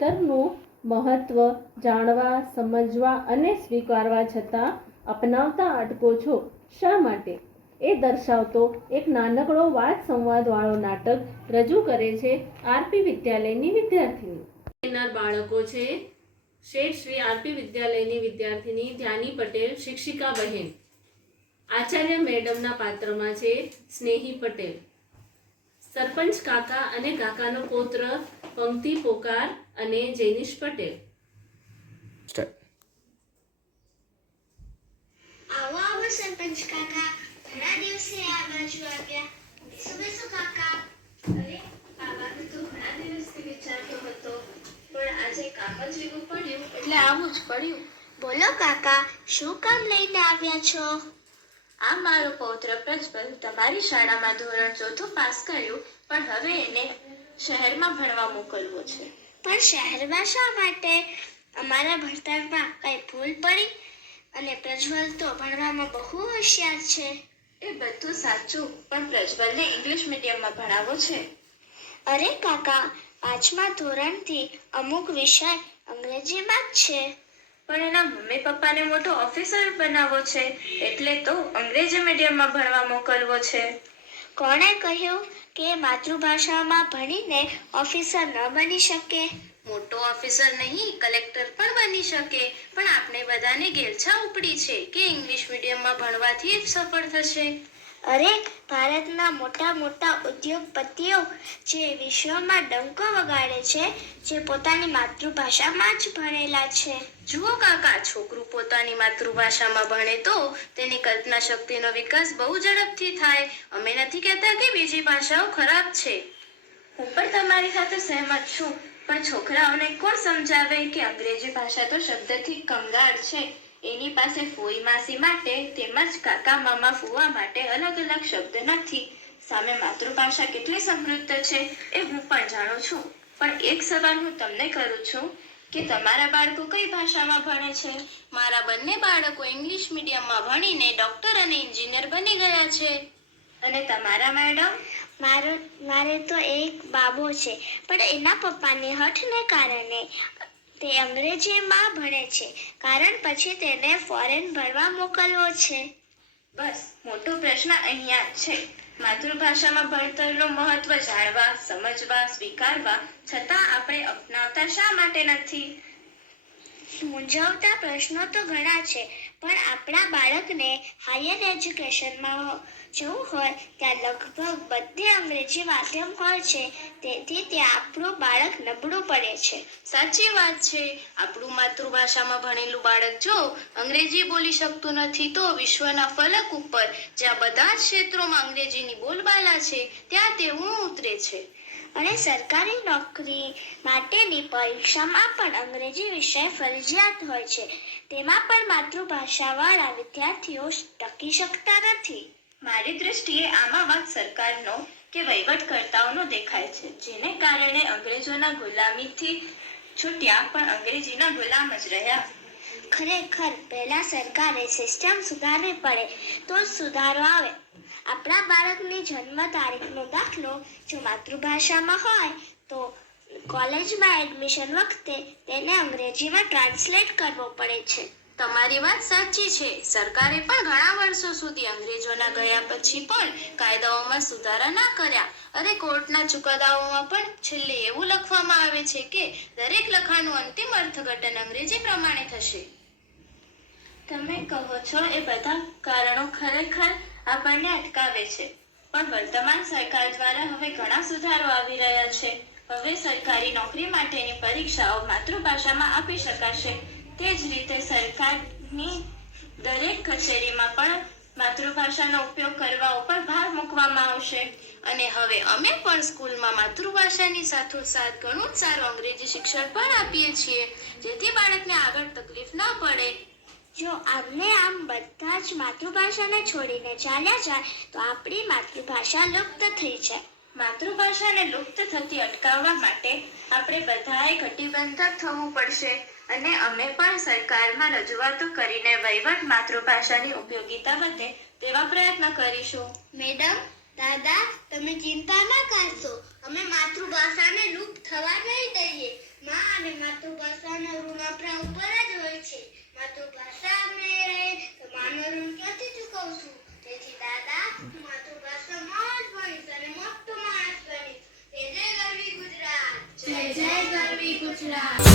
ભણતરનું મહત્વ જાણવા, સમજવા અને સ્વીકારવા છતાં અપનાવતા અટકો છો. શા માટે? એ દર્શાવતો એક નાનકડો વાદ સંવાદવાળો નાટક રજૂ કરે છે આરપી વિદ્યાલયની વિદ્યાર્થીની. બાળકો છે શેઠ શ્રી આરપી વિદ્યાલયની વિદ્યાર્થીની ધ્યાની પટેલ, શિક્ષિકા બહેન. આચાર્ય મેડમના પાત્રમાં છે સ્નેહી પટેલ. સરપંચ કાકા અને કાકાનો પૌત્ર પંક્તિ પોકાર અને જૈનિશ પટેલ. આવો આવો સરપંચ કાકા, ઘણા દિવસે આ બાજુ આવ્યા. બેસો બેસો કાકા. અરે આવવાનું તો ઘણા દિવસથી વિચારતો હતો, પણ આજે કામ જ એવું પડ્યું એટલે આવવું જ પડ્યું. બોલો કાકા, શું કામ લઈને આવ્યા છો? આ મારો પૌત્ર પ્રજ્વલ તમારી શાળામાં ધોરણ 4 પાસ કર્યું, પણ હવે એને શહેરમાં ભણવા મોકલવો છે. પણ શહેરમાં શા માટે? અમારા ભણતરમાં કઈ ભૂલ પડી? અને પ્રજ્વલ તો ભણવામાં બહુ હોશિયાર છે. એ બધું સાચું, પણ પ્રજ્વલને ઇંગ્લિશ મીડિયમમાં ભણાવવો છે. અરે કાકા, 5મા ધોરણથી અમુક વિષય અંગ્રેજીમાં જ છે. પણ એના મમ્મી પપ્પાને મોટો ઓફિસર બનાવવો છે, એટલે તો અંગ્રેજી મીડિયમમાં ભણવા મોકલવો છે. કોણે કહ્યું કે માતૃભાષામાં ભણીને ઓફિસર ન બની શકે? મોટો ઓફિસર નહીં, કલેક્ટર પણ બની શકે, પણ આપણે બધાને ઘેલછા ઉપડી છે કે ઇંગ્લિશ મીડિયમમાં ભણવાથી જ સફળ થશે. અરે, ભારતના મોટા મોટા ઉદ્યોગપતિઓ જે વિશ્વમાં ડંકો વગાડે છે, જે પોતાની માતૃભાષામાં જ ભણેલા છે. જુઓ કાકા, છોકરું પોતાની માતૃભાષામાં ભણે તો તેની કલ્પના શક્તિનો વિકાસ બહુ ઝડપથી થાય. અમે નથી કહેતા કે બીજી ભાષાઓ ખરાબ છે. હું પણ તમારી સાથે સહેમત છું, પણ છોકરાઓને કોણ સમજાવે કે અંગ્રેજી ભાષા તો શબ્દથી કંગાળ છે. એની પાસે ફોઈ માસી માટે તેમજ કાકા મામા ફુવા માટે અલગ અલગ શબ્દ નથી. સામે માતૃભાષા કેટલી સમૃદ્ધ છે એ હું પણ જાણું છું. પણ એક સવાલ હું તમને કરું છું કે તમારા બાળકો કઈ ભાષામાં ભણે છે? મારા બંને બાળકો ઇંગ્લિશ મીડિયમમાં ભણીને ડોક્ટર અને એન્જિનિયર બની ગયા છે. અને તમારા મેડમ? મારે તો એક બાબો છે, પણ એના પપ્પાની હઠને કારણે તે અંગ્રેજીમાં ભણે છે, કારણ પછી તેને ફોરેન ભણવા મોકલવો છે. બસ, મોટો પ્રશ્ન અહીંયા જ છે. માતૃભાષામાં ભણતરનું મહત્વ જાણવા, સમજવા, સ્વીકારવા છતાં આપણે અપનાવતા શા માટે નથી? મૂંઝવતા પ્રશ્નો તો ઘણા છે, પણ આપણા બાળકને હાયર એજ્યુકેશનમાં જવું હોય ત્યાં લગભગ બધે અંગ્રેજી માધ્યમ હોય છે, તેથી ત્યાં આપણું બાળક નબળું પડે છે. સાચી વાત છે. આપણું માતૃભાષામાં ભણેલું બાળક જો અંગ્રેજી બોલી શકતું નથી તો વિશ્વના ફલક ઉપર જ્યાં બધા જ ક્ષેત્રોમાં અંગ્રેજીની બોલબાલા છે ત્યાં તે ઊણું ઉતરે છે. અને સરકારી નોકરી માટેની પરીક્ષામાં પણ અંગ્રેજી વિષય ફરજિયાત હોય છે. તેમાં પણ માતૃભાષાવાળા વિદ્યાર્થીઓ ટકી શકતા નથી. મારી દૃષ્ટિએ આમાં વાંક સરકારનો કે વહીવટકર્તાઓનો દેખાય છે, જેને કારણે અંગ્રેજોના ગુલામીથી છૂટ્યા પણ અંગ્રેજીના ગુલામ જ રહ્યા. ખરેખર પહેલા સરકારે સિસ્ટમ સુધારવી પડે તો જ સુધારો આવે. આપણા બાળકની જન્મ તારીખનો દાખલો જો માતૃભાષામાં હોય તો કોલેજમાં એડમિશન વખતે તેને અંગ્રેજીમાં ટ્રાન્સલેટ કરવો પડે છે. તમારી વાત સાચી છે. સરકારે પણ ઘણા વર્ષો સુધી અંગ્રેજોના ગયા પછી પણ કાયદાઓમાં સુધારા ના કર્યા. અરે, કોર્ટના ચુકાદાઓમાં પણ છેલ્લે એવું લખવામાં આવે છે કે દરેક લખાણનું અંતિમ અર્થઘટન અંગ્રેજી પ્રમાણે થશે. તમે કહો છો એ બધા કારણો ખરેખર આપણને અટકાવે છે, પણ વર્તમાન સરકાર દ્વારા હવે ઘણા સુધારો આવી રહ્યા છે. હવે સરકારી નોકરી માટેની પરીક્ષાઓ માતૃભાષામાં આપી શકાશે. તે જ રીતે સરકારની દરેક કચેરીમાં પણ માતૃભાષાનો ઉપયોગ કરવા ઉપર ભાર મૂકવામાં આવશે. અને હવે અમે પણ સ્કૂલમાં માતૃભાષાની સાથોસાથ ઘણું જ સારું અંગ્રેજી શિક્ષણ પણ આપીએ છીએ, જેથી બાળકને આગળ તકલીફ ન પડે. જો આમને આમ બધા જ માતૃભાષાને છોડીને ચાલ્યા જાય તો આપણી માતૃભાષા લુપ્ત થઈ જાય. માતૃભાષાને લુપ્ત થતી અટકાવવા માટે આપણે બધાએ કટિબદ્ધ થવું પડશે. અને અમે પણ સરકારમાં રજૂઆતો કરીને વહીવટ માતૃભાષાની ઉપયોગિતા વધે તેવા પ્રયત્ન કરીશું. મેડમ, દાદા, તમે ચિંતા ના કરશો. અમે માતૃભાષાને લુપ્ત થવા નહીં દઈએ. માં અને માતૃભાષાનો ઋણ આપણા ઉપર જ હોય છે. માતૃભાષા આપણે રહે તો માનું ઋણ ક્યાંથી ચૂકવશું? તેથી દાદા, હું માતૃભાષામાં જ ભણીશ અને મોટો માણસ બનીશ. જય જય ગરવી ગુજરાત. જય જય ગરવી ગુજરાત.